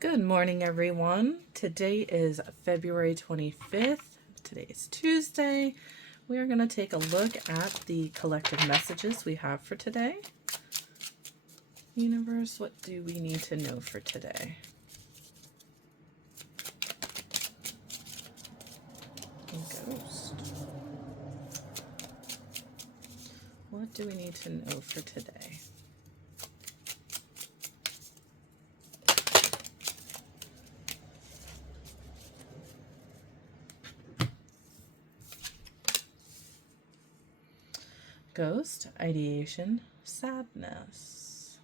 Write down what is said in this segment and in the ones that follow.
Good morning, everyone. Today is February 25th. Today is Tuesday. We are going to take a look at the collective messages we have for today. Universe, what do we need to know for today? Ghost. What do we need to know for today? Ghost, ideation, sadness.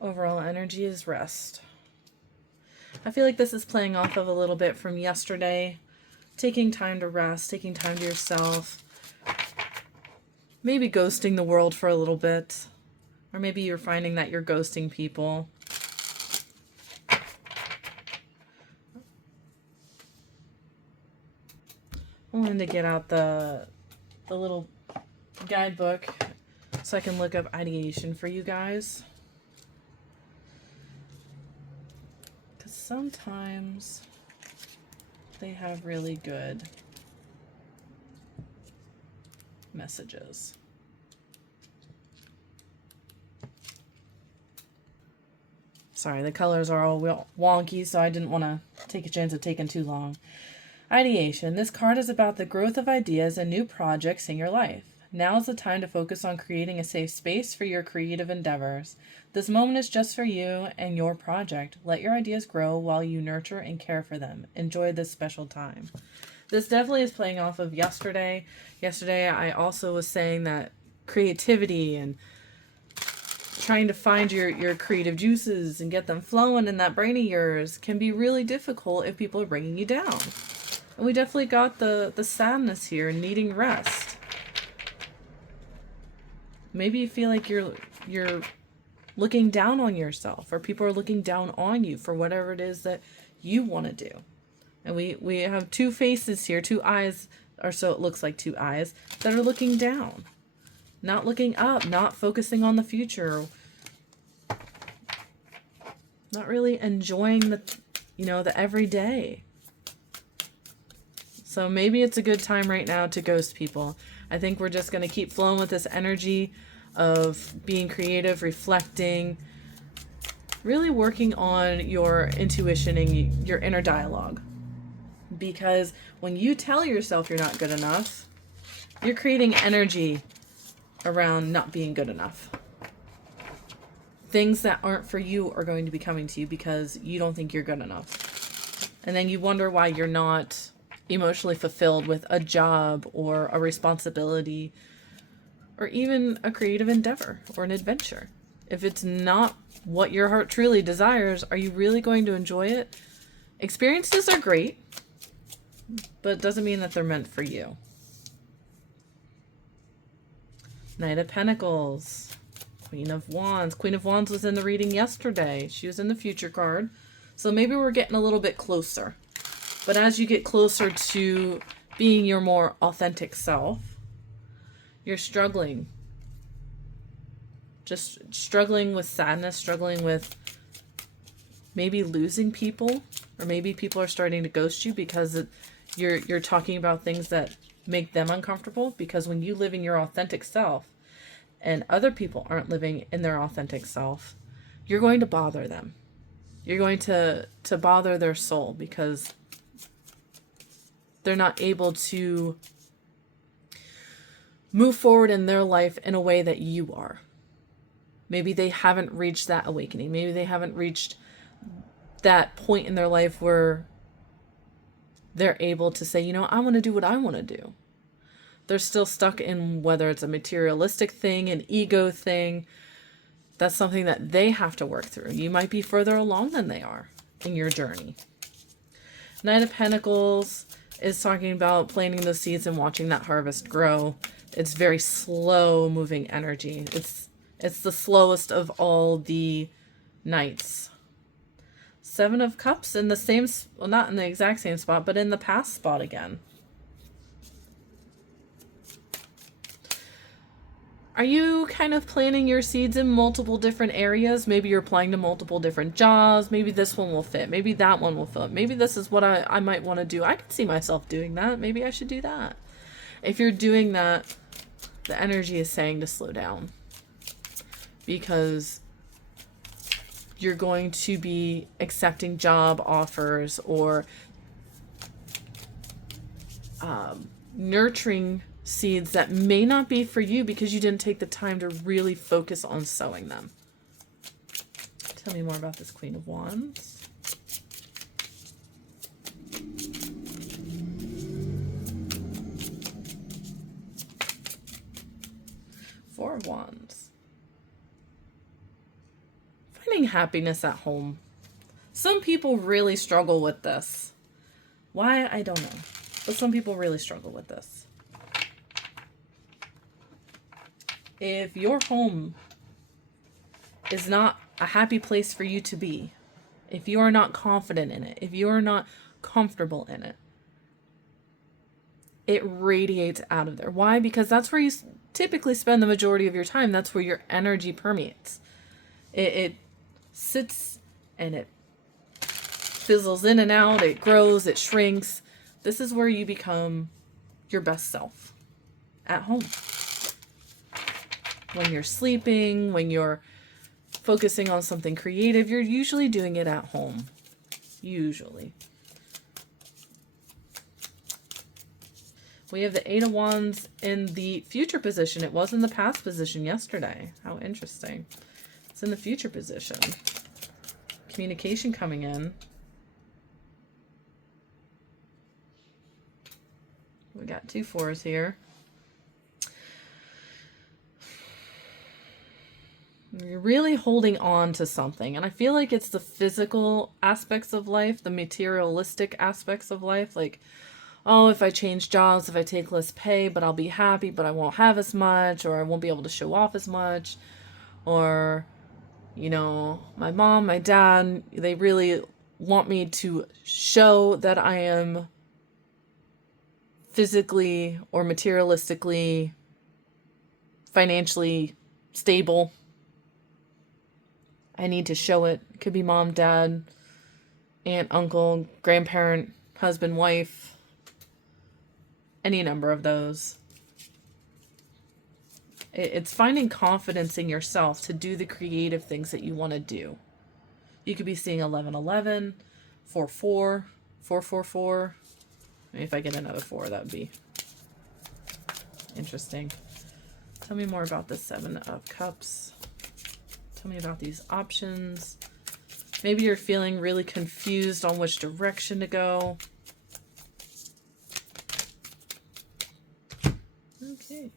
Overall energy is rest. I feel like this is playing off of a little bit from yesterday. Taking time to rest, taking time to yourself. Maybe ghosting the world for a little bit. Or maybe you're finding that you're ghosting people. I wanted to get out the little guidebook so I can look up ideation for you guys. Because sometimes they have really good messages. Sorry, the colors are all wonky, so I didn't want to take a chance of taking too long. Ideation. This card is about the growth of ideas and new projects in your life. Now is the time to focus on creating a safe space for your creative endeavors. This moment is just for you and your project. Let your ideas grow while you nurture and care for them. Enjoy this special time. This definitely is playing off of yesterday. Yesterday, I also was saying that creativity and trying to find your creative juices and get them flowing in that brain of yours can be really difficult if people are bringing you down. And we definitely got the sadness here, needing rest. Maybe you feel like you're looking down on yourself, or people are looking down on you for whatever it is that you want to do. And we have two faces here, two eyes, or so it looks like two eyes, that are looking down. Not looking up, not focusing on the future. Not really enjoying the everyday. So maybe it's a good time right now to ghost people. I think we're just going to keep flowing with this energy of being creative, reflecting, really working on your intuition and your inner dialogue. Because when you tell yourself you're not good enough, you're creating energy around not being good enough. Things that aren't for you are going to be coming to you because you don't think you're good enough. And then you wonder why you're not emotionally fulfilled with a job or a responsibility or even a creative endeavor or an adventure. If it's not what your heart truly desires, are you really going to enjoy it? Experiences are great, but it doesn't mean that they're meant for you. Knight of Pentacles, Queen of Wands. Queen of Wands was in the reading yesterday. She was in the future card. So maybe we're getting a little bit closer. But as you get closer to being your more authentic self, you're struggling. Just struggling with sadness, struggling with maybe losing people, or maybe people are starting to ghost you because you're talking about things that make them uncomfortable. Because when you live in your authentic self and other people aren't living in their authentic self, you're going to bother them. You're going to bother their soul because they're not able to move forward in their life in a way that you are. Maybe they haven't reached that awakening. Maybe they haven't reached that point in their life where they're able to say, I want to do what I want to do. They're still stuck in whether it's a materialistic thing, an ego thing. That's something that they have to work through. You might be further along than they are in your journey. Knight of Pentacles is talking about planting those seeds and watching that harvest grow. It's very slow moving energy. It's the slowest of all the knights. Seven of Cups in the same, well, not in the exact same spot, but in the past spot again. Are you kind of planting your seeds in multiple different areas? Maybe you're applying to multiple different jobs. Maybe this one will fit. Maybe that one will fit. Maybe this is what I might want to do. I can see myself doing that. Maybe I should do that. If you're doing that, the energy is saying to slow down, because you're going to be accepting job offers or nurturing seeds that may not be for you because you didn't take the time to really focus on sowing them. Tell me more about this Queen of Wands. Four of Wands. Finding happiness at home. Some people really struggle with this. Why? I don't know. But some people really struggle with this. If your home is not a happy place for you to be, if you are not confident in it, if you are not comfortable in it, it radiates out of there. Why? Because that's where you typically spend the majority of your time. That's where your energy permeates. It sits and it fizzles in and out. It grows, it shrinks. This is where you become your best self, at home. When you're sleeping, when you're focusing on something creative, you're usually doing it at home. Usually. We have the Eight of Wands in the future position. It was in the past position yesterday. How interesting. It's in the future position. Communication coming in. We got two fours here. You're really holding on to something. And I feel like it's the physical aspects of life, the materialistic aspects of life. Like, oh, if I change jobs, if I take less pay, but I'll be happy, but I won't have as much, or I won't be able to show off as much. Or, you know, my mom, my dad, they really want me to show that I am physically or materialistically, financially stable. I need to show it. It could be mom, dad, aunt, uncle, grandparent, husband, wife, any number of those. It's finding confidence in yourself to do the creative things that you want to do. You could be seeing 1111, 44, 444. Maybe if I get another 4, that would be interesting. Tell me more about the Seven of Cups. Tell me about these options. Maybe you're feeling really confused on which direction to go. Okay.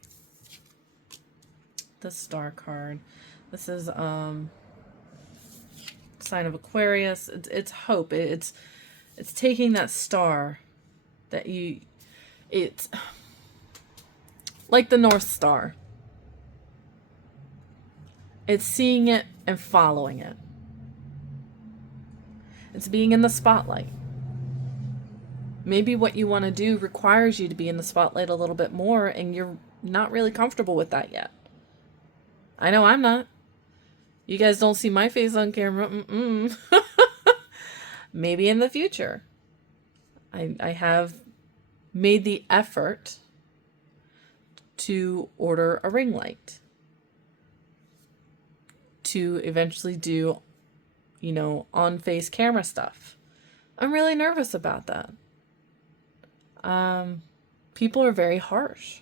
The Star card. This is sign of Aquarius. It's hope. It's taking that star that it's like the North Star. It's seeing it and following it. It's being in the spotlight. Maybe what you want to do requires you to be in the spotlight a little bit more, and you're not really comfortable with that yet. I know I'm not. You guys don't see my face on camera. Maybe in the future. I have made the effort to order a ring light, to eventually do, you know, on-face camera stuff. I'm really nervous about that. People are very harsh.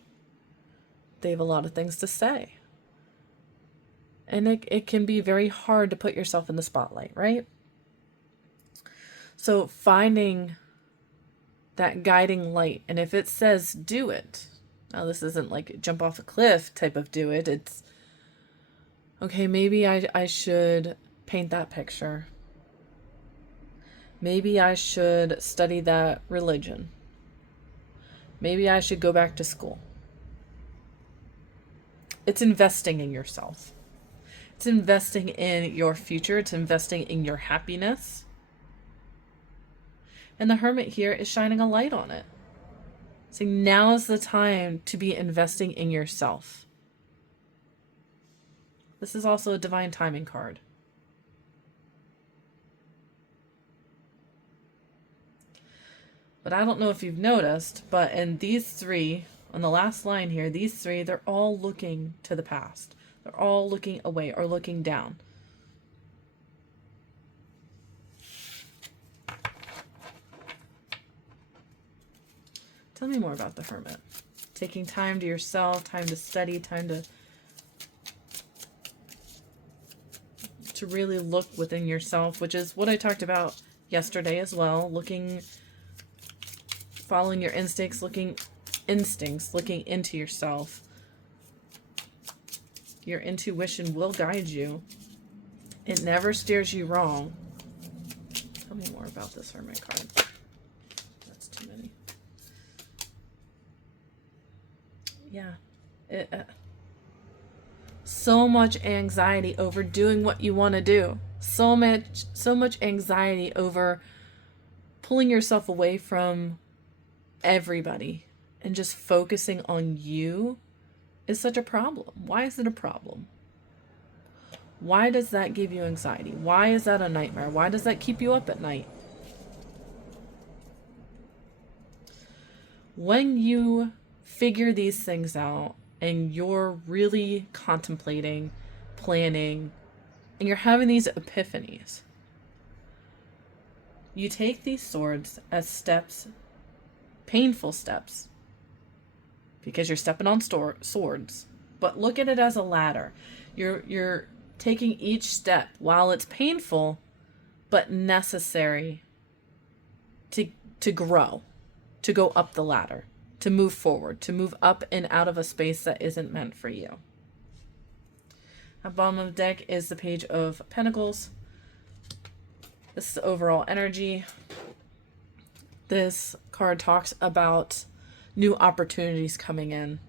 They have a lot of things to say. And it can be very hard to put yourself in the spotlight, right? So finding that guiding light, and if it says do it, now this isn't like jump off a cliff type of do it, it's okay, maybe I should paint that picture. Maybe I should study that religion. Maybe I should go back to school. It's investing in yourself. It's investing in your future. It's investing in your happiness. And the Hermit here is shining a light on it. Saying now is the time to be investing in yourself. This is also a divine timing card. But I don't know if you've noticed, but in these three, on the last line here, these three, they're all looking to the past. They're all looking away or looking down. Tell me more about the Hermit. Taking time to yourself, time to study, time to really look within yourself, which is what I talked about yesterday as well. Following your instincts, looking into yourself. Your intuition will guide you. It never steers you wrong. Tell me more about this Hermit card. That's too many. Yeah. So much anxiety over doing what you want to do. So much anxiety over pulling yourself away from everybody and just focusing on you is such a problem. Why is it a problem? Why does that give you anxiety? Why is that a nightmare? Why does that keep you up at night? When you figure these things out and you're really contemplating, planning, and you're having these epiphanies, you take these swords as steps, painful steps, because you're stepping on swords, but look at it as a ladder. You're taking each step while it's painful, but necessary to grow, to go up the ladder, to move forward, to move up and out of a space that isn't meant for you. At the bottom of the deck is the Page of Pentacles. This is the overall energy. This card talks about new opportunities coming in.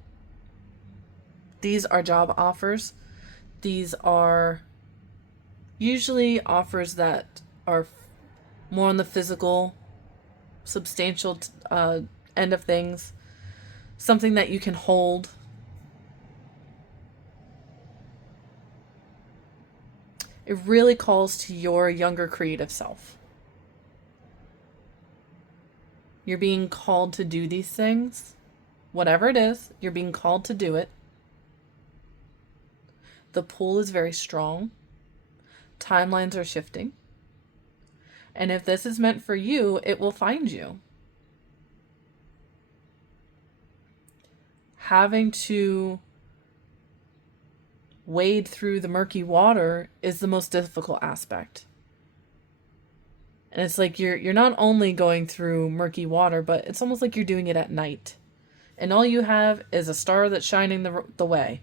These are job offers. These are usually offers that are more on the physical, substantial end of things. Something that you can hold. It really calls to your younger creative self. You're being called to do these things. Whatever it is, you're being called to do it. The pull is very strong. Timelines are shifting. And if this is meant for you, it will find you. Having to wade through the murky water is the most difficult aspect. And it's like you're not only going through murky water, but it's almost like you're doing it at night. And all you have is a star that's shining the way.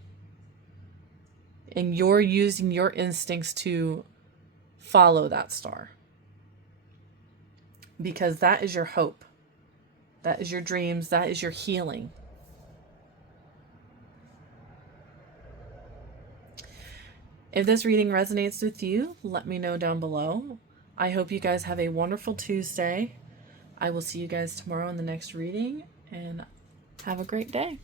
And you're using your instincts to follow that star. Because that is your hope. That is your dreams. That is your healing. If this reading resonates with you, let me know down below. I hope you guys have a wonderful Tuesday. I will see you guys tomorrow in the next reading, and have a great day.